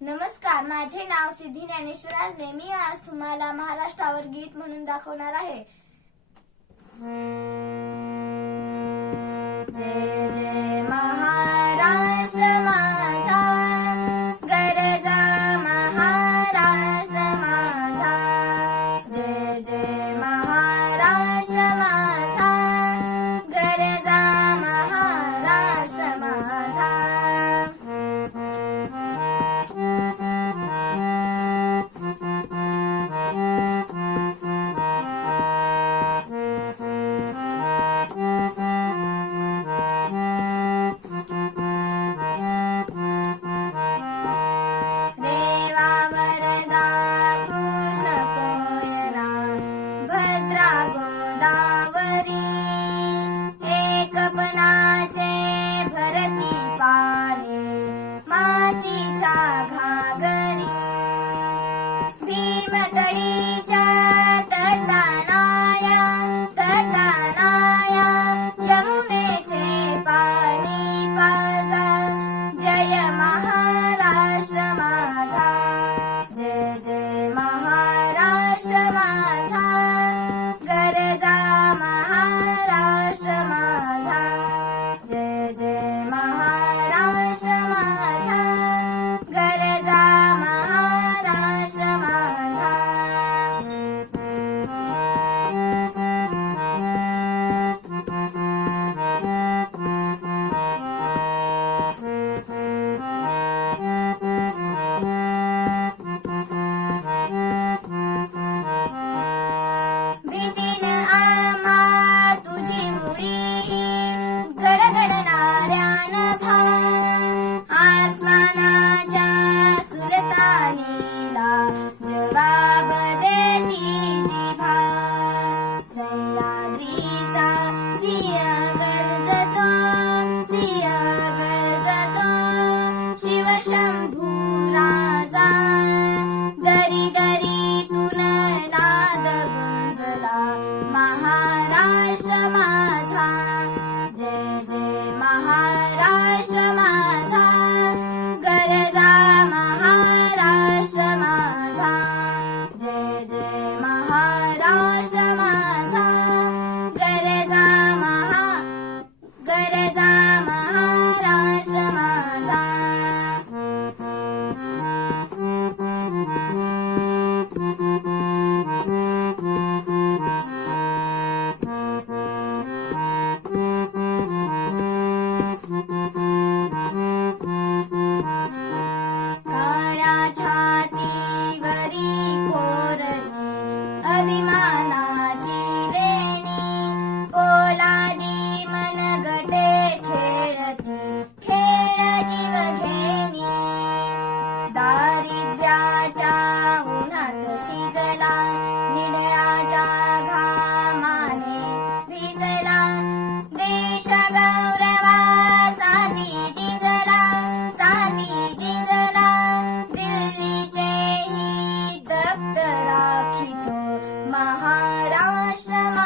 नमस्कार माझे नाव सिद्धी ज्ञानेश्वर आजले मी आज तुम्हाला महाराष्ट्रावर गीत म्हणून दाखवणार आहे. जय गोदावरी एकपणाचे भरती पाणी मातीच्या घागरी भीमतडीच्या तटानाया तटानाया यमुनेचे पाणी पाजा. जय महाराष्ट्र माझा जय जय महाराष्ट्र माझा. गरजतो सिंह गरजतो शिवशंभूरा Krishna